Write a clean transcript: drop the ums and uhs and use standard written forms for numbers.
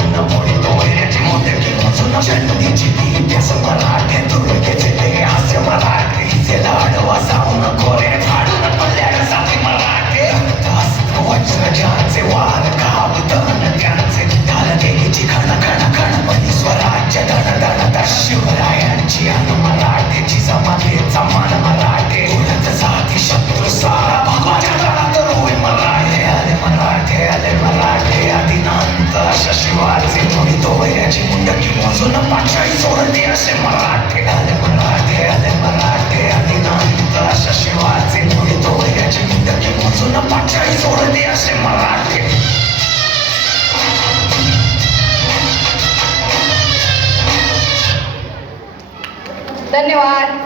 पुन्हा मोडी तोयऱ्याची मुंडकी मोजून चंडीची ती प्यास मराठे तुरुकेचे ते हास्य मराठे हिचे लाडवा सावून खोरे फाडून पडल्याला साथे मराठे वज्रजाचे वार कावतन त्यांचे धारदेवीची खण खण खण मनी स्वराज्य धन धन तर शिवरायांची अन मराठेची समाधीचा मान मराठे उडत जाती शत्रू सारा भगवाच्या गळात रोवे मराठे आले मराठे आदिनांत अशा शिवाचे मुडी तोयऱ्याची मुंडकी मोजून पाठशाही सोडते असे मराठे आले मराठे